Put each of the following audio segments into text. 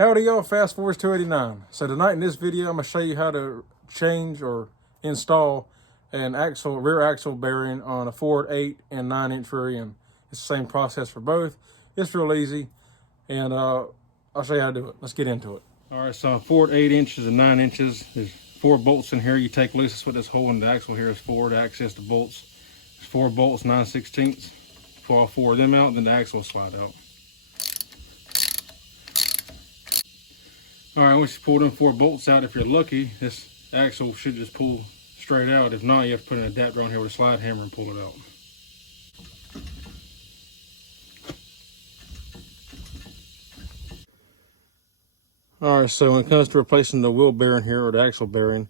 Howdy y'all, Fast Forwards 289. So tonight in this video, I'm gonna show you how to change or install an rear axle bearing on a Ford 8 and 9-inch rear end. It's the same process for both. It's real easy, and I'll show you how to do it. Let's get into it. All right, so Ford 8 inches and 9 inches. There's 4 bolts in here. You take loose, that's what this hole in the axle here is for, to access the bolts. There's 4 bolts, 9/16. Pull all 4 of them out, then the axle will slide out. All right, once you pull them 4 bolts out, if you're lucky, this axle should just pull straight out. If not, you have to put an adapter on here with a slide hammer and pull it out. All right, so when it comes to replacing the wheel bearing here, or the axle bearing,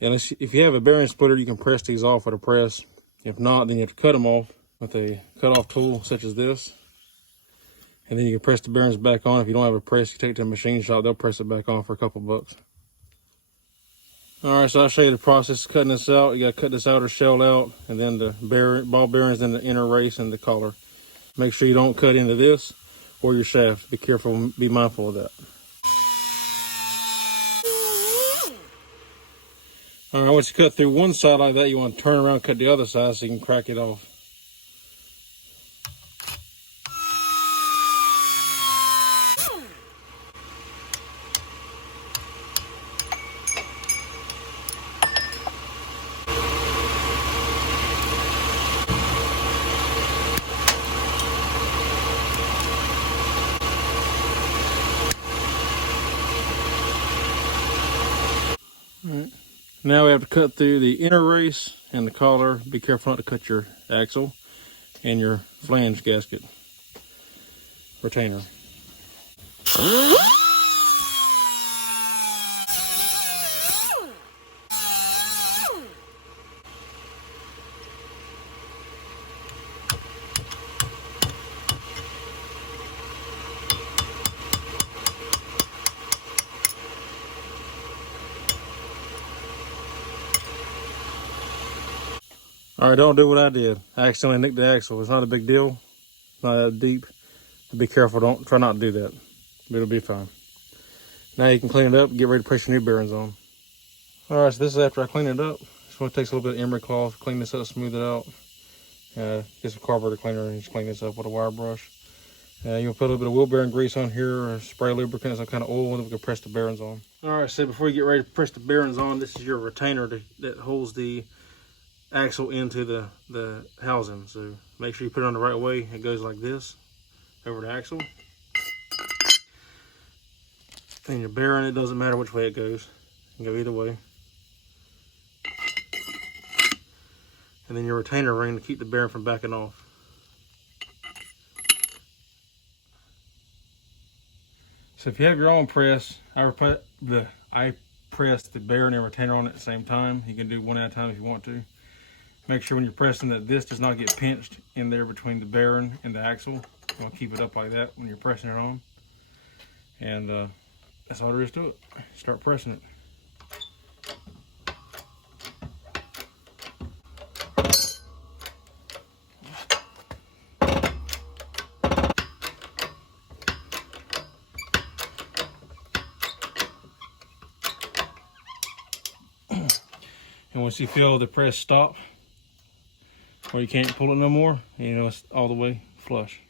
and if you have a bearing splitter, you can press these off with a press. If not, then you have to cut them off with a cut-off tool such as this. And then you can press the bearings back on. If you don't have a press, you take it to a machine shop, they'll press it back on for a couple bucks. All right, so I'll show you the process of cutting this out. You gotta cut this outer shell out, and then the ball bearings, and the inner race and the collar. Make sure you don't cut into this or your shaft. Be careful, be mindful of that. All right, once you cut through one side like that, you want to turn around and cut the other side so you can crack it off. All right. Now we have to cut through the inner race and the collar. Be careful not to cut your axle and your flange gasket retainer. All right, don't do what I did. I accidentally nicked the axle. It's not a big deal. It's not that deep. Be careful. Try not to do that. But it'll be fine. Now you can clean it up and get ready to press your new bearings on. All right, so this is after I clean it up. Just want to take a little bit of emery cloth, clean this up, smooth it out. Get some carburetor cleaner and just clean this up with a wire brush. You'll put a little bit of wheel bearing grease on here, or spray lubricant, some kind of oil, and then we can press the bearings on. All right, so before you get ready to press the bearings on, this is your retainer that holds the axle into the housing. So make sure you put it on the right way. It goes like this over the axle. Then your bearing, it doesn't matter which way it goes. It can go either way. And then your retainer ring to keep the bearing from backing off. So if you have your own press, I press the bearing and retainer on at the same time. You can do one at a time if you want to. Make sure when you're pressing that this does not get pinched in there between the bearing and the axle. You want to keep it up like that when you're pressing it on. And that's all there is to it. Start pressing it. And once you feel the press stop, or you can't pull it no more, you know it's all the way flush.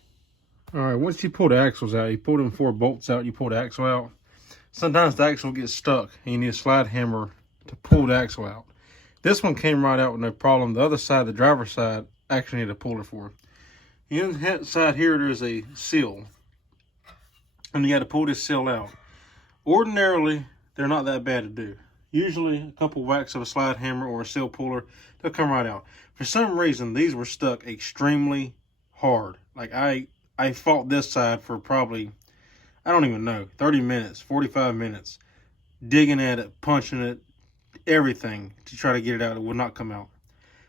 All right, once you pull the axles out, you pull them 4 bolts out, you pull the axle out. Sometimes the axle gets stuck and you need a slide hammer to pull the axle out. This one came right out with no problem. The other side, the driver's side, actually need a puller for. Inside here, there's a seal, and you got to pull this seal out. Ordinarily, they're not that bad to do. Usually a couple whacks of a slide hammer or a seal puller, they'll come right out. For some reason, these were stuck extremely hard. Like I fought this side for probably, I don't even know, 30 minutes, 45 minutes, digging at it, punching it, everything to try to get it out. It would not come out.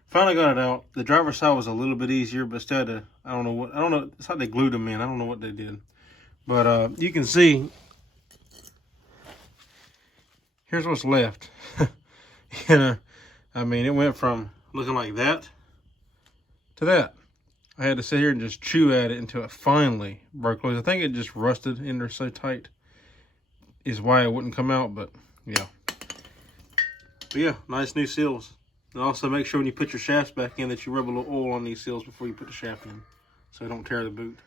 Finally got it out. The driver's side was a little bit easier, but still, I don't know, it's how they glued them in. I don't know what they did. But you can see, here's what's left. I mean, it went from looking like that to that. I had to sit here and just chew at it until it finally broke loose. I think it just rusted in there so tight. is why it wouldn't come out, but yeah. But yeah, nice new seals. And also make sure when you put your shafts back in that you rub a little oil on these seals before you put the shaft in, so they don't tear the boot.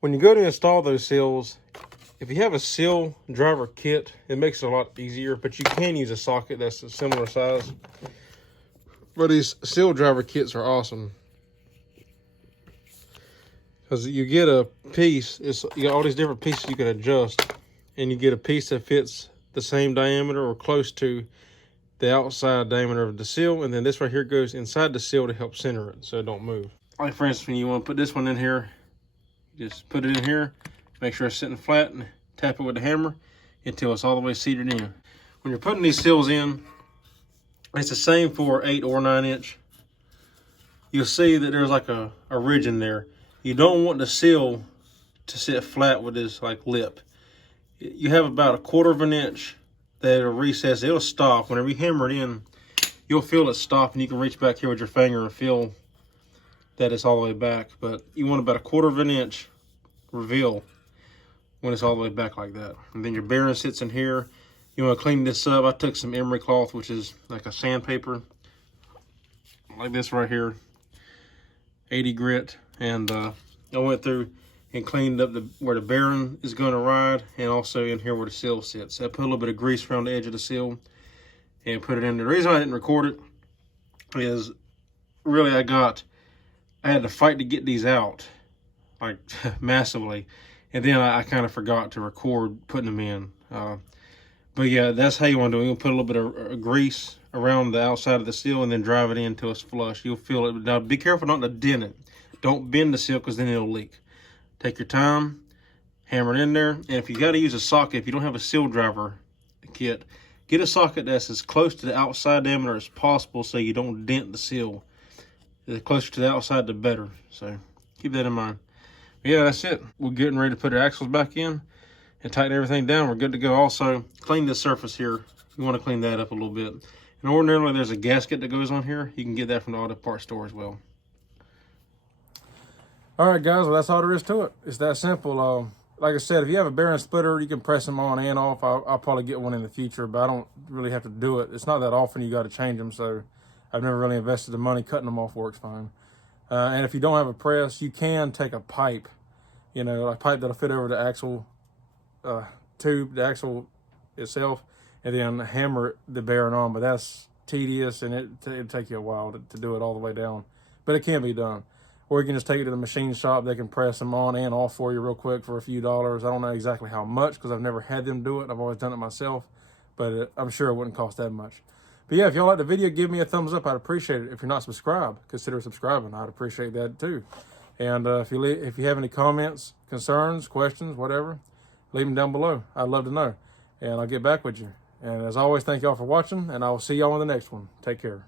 When you go to install those seals, if you have a seal driver kit, it makes it a lot easier, but you can use a socket that's a similar size. But these seal driver kits are awesome. Because you get a piece, you got all these different pieces you can adjust, and you get a piece that fits the same diameter or close to the outside diameter of the seal, and then this right here goes inside the seal to help center it so it don't move. Like for instance, when you want to put this one in here, just put it in here, make sure it's sitting flat, and tap it with the hammer until it's all the way seated in. When you're putting these seals in, it's the same for 8 or 9 inch. You'll see that there's like a ridge in there. You don't want the seal to sit flat with this like lip. You have about 1/4 of an inch that it'll recess. It'll stop. Whenever you hammer it in, you'll feel it stop, and you can reach back here with your finger and feel that it's all the way back. But you want about 1/4 of an inch reveal when it's all the way back like that. And then your bearing sits in here. You want to clean this up. I took some emery cloth, which is like a sandpaper, like this right here, 80 grit, and I went through and cleaned up where the bearing is going to ride, and also in here where the seal sits. I put a little bit of grease around the edge of the seal and put it in there. The reason I didn't record it is really I had to fight to get these out, like massively, and then I kind of forgot to record putting them in. But yeah, that's how you want to do it. You'll put a little bit of grease around the outside of the seal and then drive it in until it's flush. You'll feel it. Now be careful not to dent it. Don't bend the seal because then it'll leak. Take your time, hammer it in there, and if you got to use a socket, if you don't have a seal driver kit, get a socket that's as close to the outside diameter as possible so you don't dent the seal. The closer to the outside, the better. So keep that in mind. But yeah, that's it. We're getting ready to put our axles back in and tighten everything down. We're good to go. Also, clean the surface here. You want to clean that up a little bit. And ordinarily, there's a gasket that goes on here. You can get that from the auto parts store as well. All right, guys. Well, that's all there is to it. It's that simple. Like I said, if you have a bearing splitter, you can press them on and off. I'll probably get one in the future, but I don't really have to do it. It's not that often you got to change them, so I've never really invested the money. Cutting them off works fine. And if you don't have a press, you can take a pipe, a pipe that'll fit over the axle tube, the axle itself, and then hammer the bearing on. But that's tedious, and it'd take you a while to do it all the way down. But it can be done. Or you can just take it to the machine shop. They can press them on and off for you real quick for a few dollars. I don't know exactly how much because I've never had them do it. I've always done it myself, but I'm sure it wouldn't cost that much. But yeah, if y'all like the video, give me a thumbs up. I'd appreciate it. If you're not subscribed, consider subscribing. I'd appreciate that too. And if you have any comments, concerns, questions, whatever, leave them down below. I'd love to know. And I'll get back with you. And as always, thank y'all for watching, and I will see y'all in the next one. Take care.